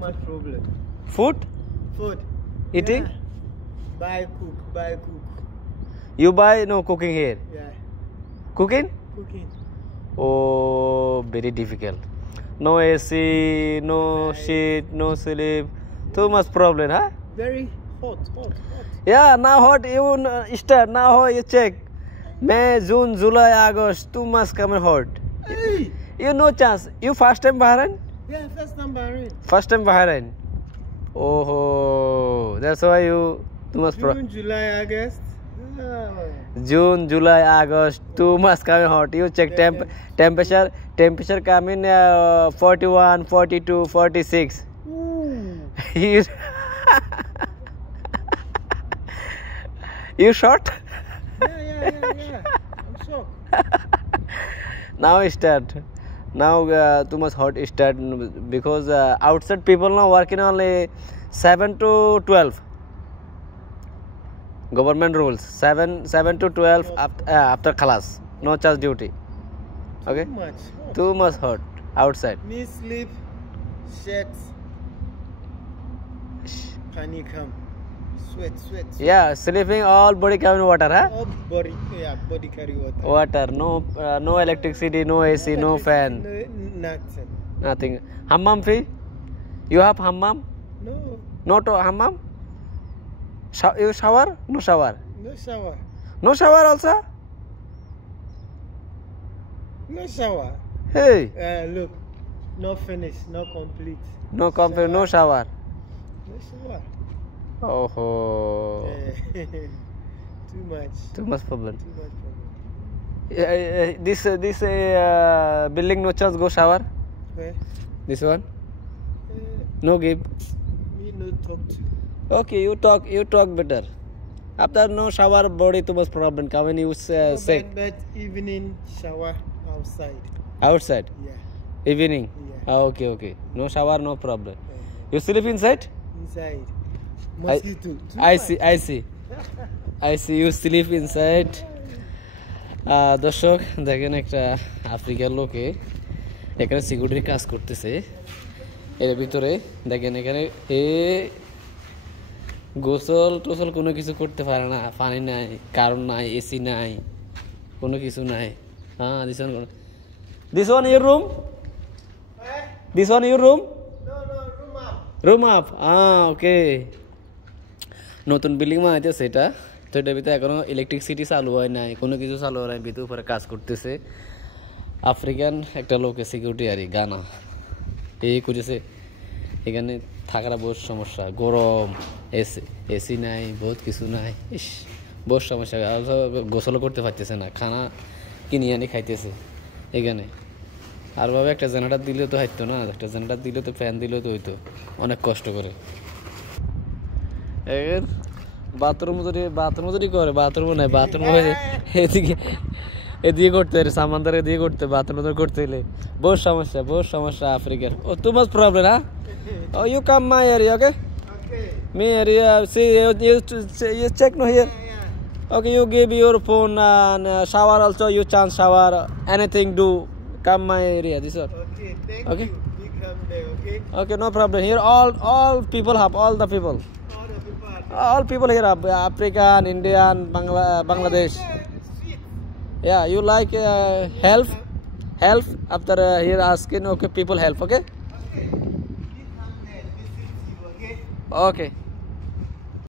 much problem. Food? Food. Eating? Yeah. Buy cook. You buy no cooking here. Yeah. Cooking? Cooking. Oh, very difficult. No AC, no sheet, no sleep. Too much problem, huh? Very hot. Yeah, now hot. You start now. You check. May, June, July, August. Too much coming hot. Hey. You no chance. You first time Bahrain? Yeah, first time Bahrain. First time Bahrain. Oh, that's why you too much June, July, August. June, July, August. Too much coming hot. You check temperature coming 41, 42, 46. You you short? Yeah. I'm shocked. Now start. Now too much hot start because outside people now working only 7 to 12. Government rules 7 to 12 after class. No charge duty. Okay. Too much hot outside. Me sleep, shirts, panic come, sweat. Yeah, sleeping all body carrying water, huh? All body carry water. Water, no electricity, no AC, no fan. Nothing. Hammam fee? You have hammam? No. No to hammam? You shower? No shower. No shower. No shower also? No shower. Hey. Look, not finished, not complete. No complete, no shower. No shower. Oh. Too much problem. problem. This building no chance go shower. Where? This one? No give. Me no talk to. Okay, you talk better. After no shower, body too much problem. Come when you sick. But evening shower outside. Outside? Yeah. Evening? Yeah. Okay. No shower, no problem. You sleep inside? Inside. Mosquito. I see you sleep inside. দর্শক দেখেন একটা আফ্রিকার লোকে এখানে সিকিউরিটির কাজ করতেছে এর ভিতরে দেখেন এখানে গোসল টোসল কোনো কিছু করতে পারে না পানি নাই কারণ নাই এসি নাই কোনো কিছু নাই হ্যাঁ this one your room No, room up. room up okay নতুন বিল্ডিং বানাইতেছে এটা তো এটার ভিতরে এখনো ইলেকট্রিসিটি চালু হয় নাই কোনো কিছু চালু হয় নাই ভিতরে উপরে কাজ করতেছে আফ্রিকান একটা লোকে সিকিউরিটি আর গানা এই করেছে এখানে থাকার বহুত সমস্যা গরম এসি নাই বহুত কিছু নাই ইস বহুত সমস্যা গোসলও করতে পারতেছে না খানা কিনে আনি খাইতেছে এখানে আর ভাবে একটা জেনারেটর দিলে তো হইতো না একটা জেনারেটর দিলে তো ফ্যান দিলে তো হইতো অনেক কষ্ট করে এর বাথরুম যদি করে বাথরুম নাই বাথরুম এদিকে করতে সামানদার এদিকে করতে বাথরুম করতে হলে বহুত সমস্যা আফ্রিকার ও too much problem huh? Oh you come my area okay me area see you check no here okay you give your phone and shower also you chance shower anything do come my area this one Okay, thank you. You come there, okay no problem here all people have all the people here have African Indian Bangladesh yeah you like help after here asking okay people help okay